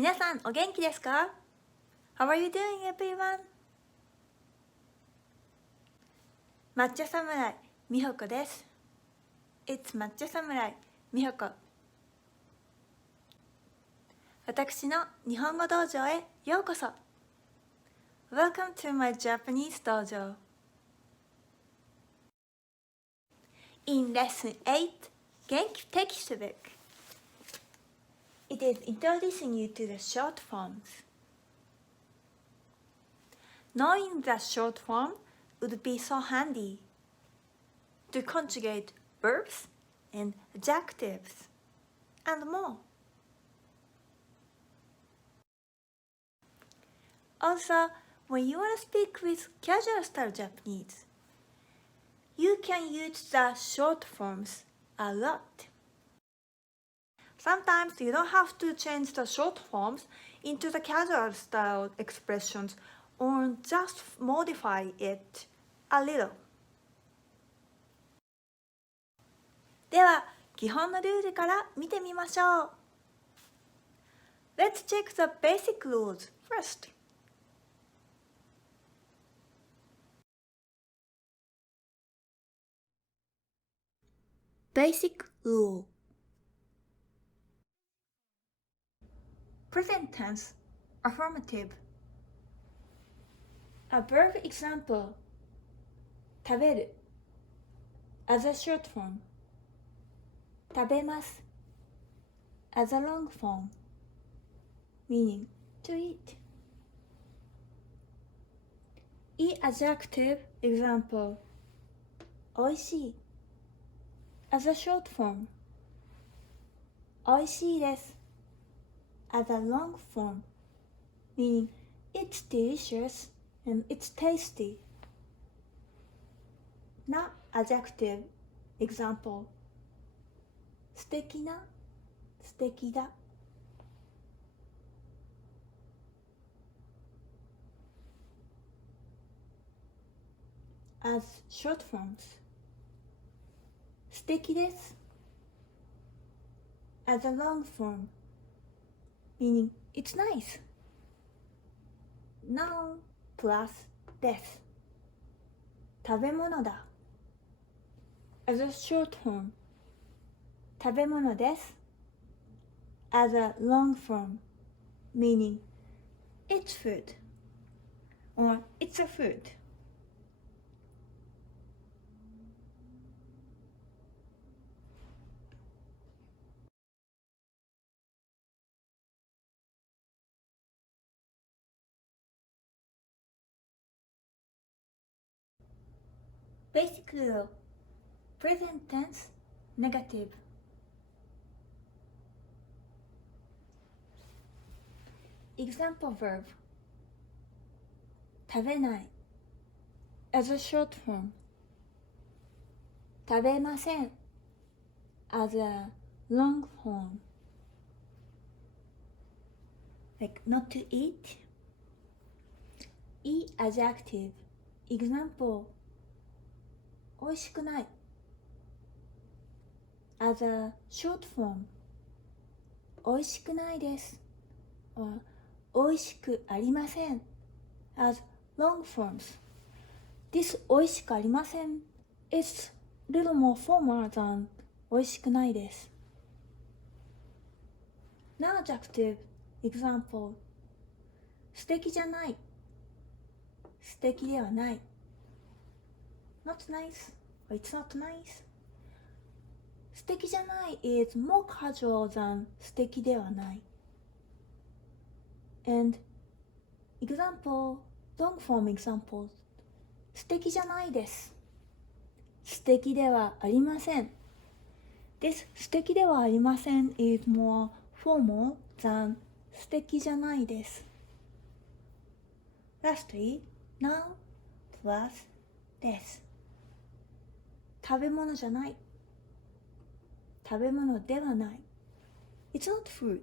みなさんお元気ですか？ How are you doing, everyone? 抹茶侍みほこです。 It's 抹茶侍みほこ。私の日本語道場へようこそ。 Welcome to my Japanese dojo. In lesson 8, Genki textbook, it is introducing you to the short forms. Knowing the short form would be so handy to conjugate verbs and adjectives and more. Also, when you want to speak with casual style Japanese, you can use the short forms a lot. Sometimes you don't have to change the short forms into the casual style expressions or just modify it a little. では、基本のルールから見てみましょう。Let's check the basic rules first. Basic rule. Present tense, affirmative. A verb example, 食べる as a short form, 食べます as a long form, meaning to eat. Adjective example, おいしい as a short form, おいしいです as a long form, meaning it's delicious and it's tasty. Not adjective example, 素敵な素敵だ as short forms. 素敵です as a long form, meaning it's nice. Noun plus です食べ物だ as a short form, 食べ物です as a long form, meaning it's food or it's a food. Basic rule. Present tense, negative. Example verb, 食べない as a short form, 食べません as a long form, like not to eat. Adjective example, おいしくない as a short form, おいしくないです or おいしくありません as long forms. This おいしくありません is little more formal than おいしくないです。Non adjective example, 素敵じゃない素敵ではない not nice or it's not nice. 素敵じゃない is more casual than 素敵ではない and example, long form examples, 素敵じゃないです素敵ではありません This 素敵ではありません is more formal than 素敵じゃないです Lastly, noun plus です食べ物じゃない食べ物ではない It's not food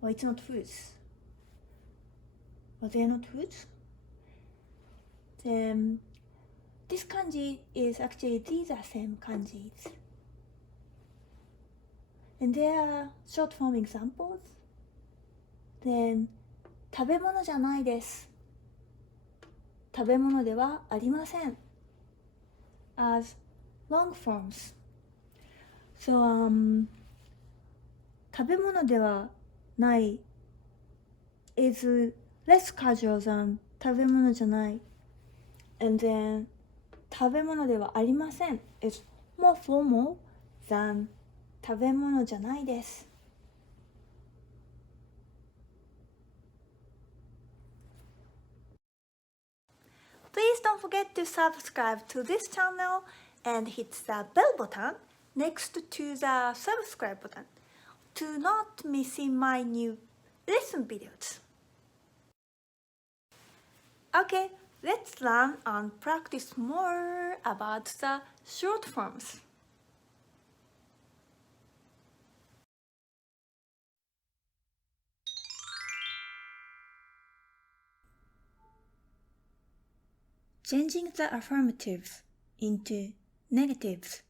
or it's not foods or they're not foods. Then this kanji is actually these are same kanjis and there are short form examples then 食べ物じゃないです。食べ物ではありません。as long forms. So, 食べ物ではない is less casual than 食べ物じゃない。And then 食べ物ではありません is more formal than 食べ物じゃないです。Please don't forget to subscribe to this channel and hit the bell button next to the subscribe button to not missing my new lesson videos. Okay, let's learn and practice more about the short forms. Changing the affirmatives into negatives.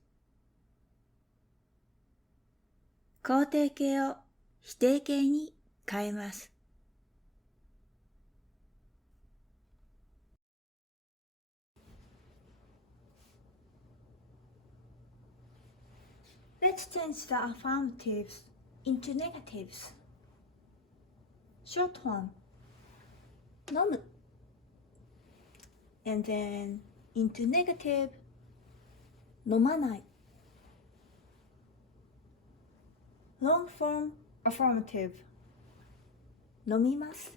肯定形を否定形に変えます。Let's change the affirmatives into negatives. Short form 飲む and then into negative 飲まない long form affirmative 飲みます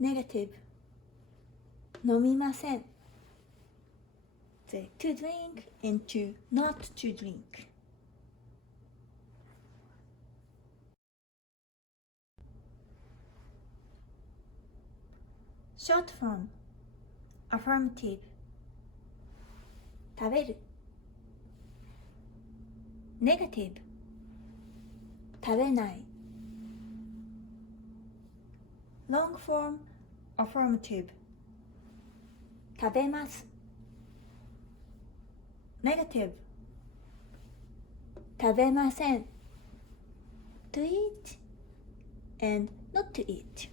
negative 飲みません the to drink into not to drink. Short form affirmative 食べる negative 食べない long form affirmative 食べます negative 食べません to eat and not to eat.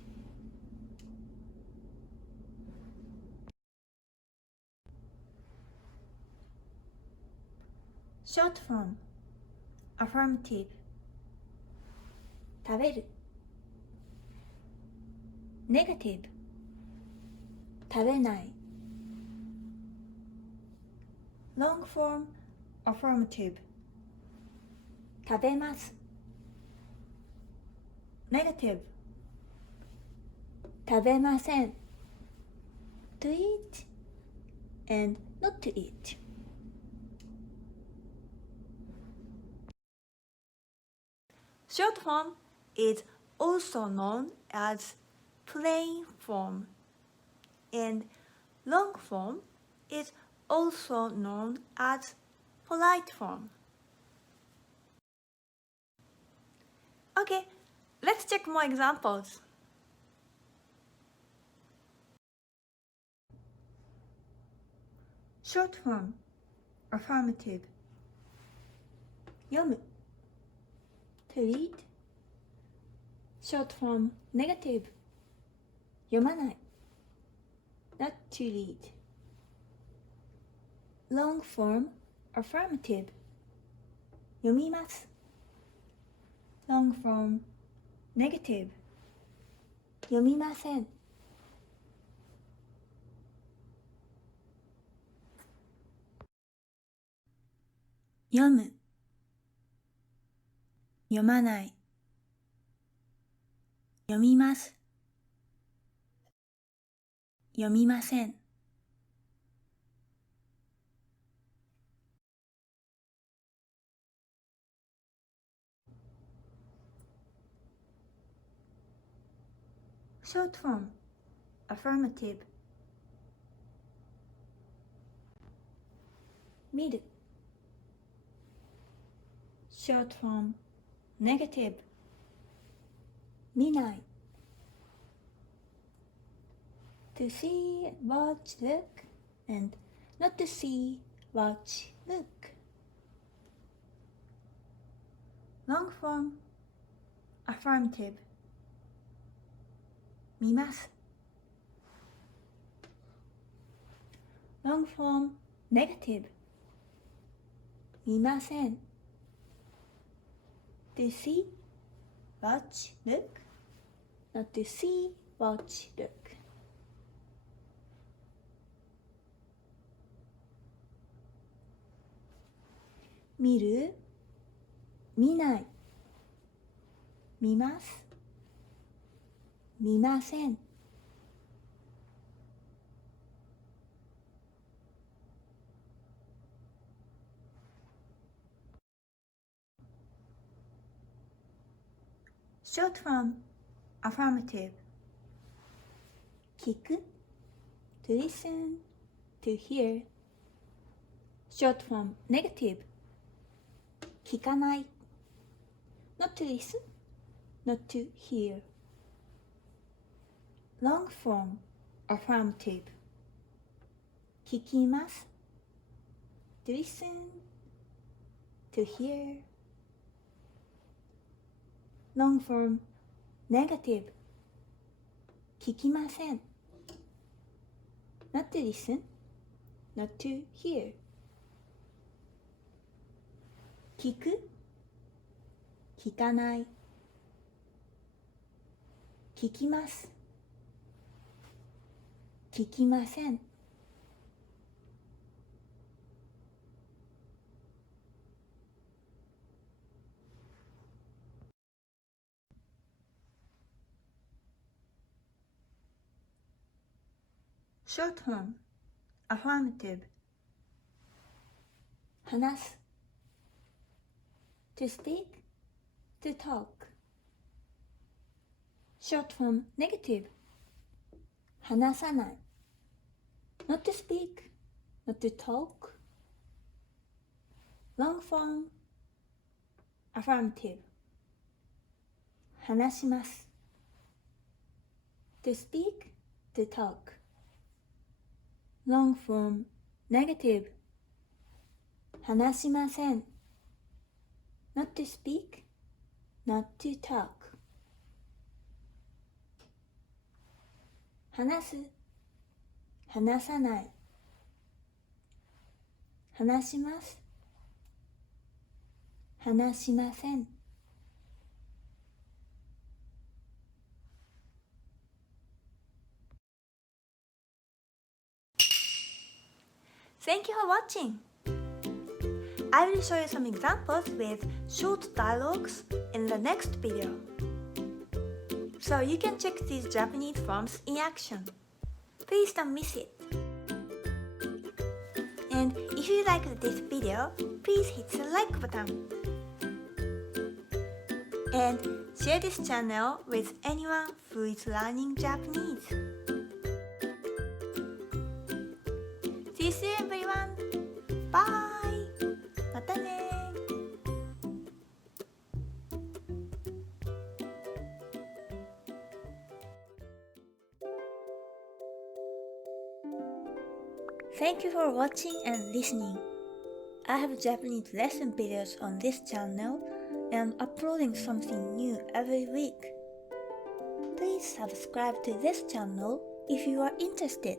Short form affirmative 食べる negative 食べない long form affirmative 食べます negative 食べません to eat and not to eat. Short form is also known as plain form, and long form is also known as polite form. Okay, let's check more examples. Short form affirmative 読む to read. Short form negative 読まない not to read. Long form affirmative 読みます long form negative 読みません読む読まない読みます読みませんShort form affirmative 見る Short form negative 見ない To see, watch, look and not to see, watch, look. Long form affirmative 見ます long form negative 見ません to see, watch, look not to see, watch, look 見る見ない見ます見ませんshort form affirmative 聞く to listen, to hear short form negative 聞かない not to listen, not to hear long form affirmative 聞きます to listen, to hear long form negative 聞きません not to listen, not to hear 聞く聞かない聞きます聞きませんshort form affirmative 話す to speak, to talk short form negative 話さない not to speak, not to talk long form affirmative 話します to speak, to talk long form negative 話しません not to speak, not to talk 話す話さない話します話しませんThank you for watching! I will show you some examples with short dialogues in the next video. So you can check these Japanese forms in action. Please don't miss it. And if you liked this video, please hit the like button. And share this channel with anyone who is learning Japanese. See you soon, everyone! Bye! またねThank you for watching and listening. I have Japanese lesson videos on this channel and uploading something new every week. Please subscribe to this channel if you are interested.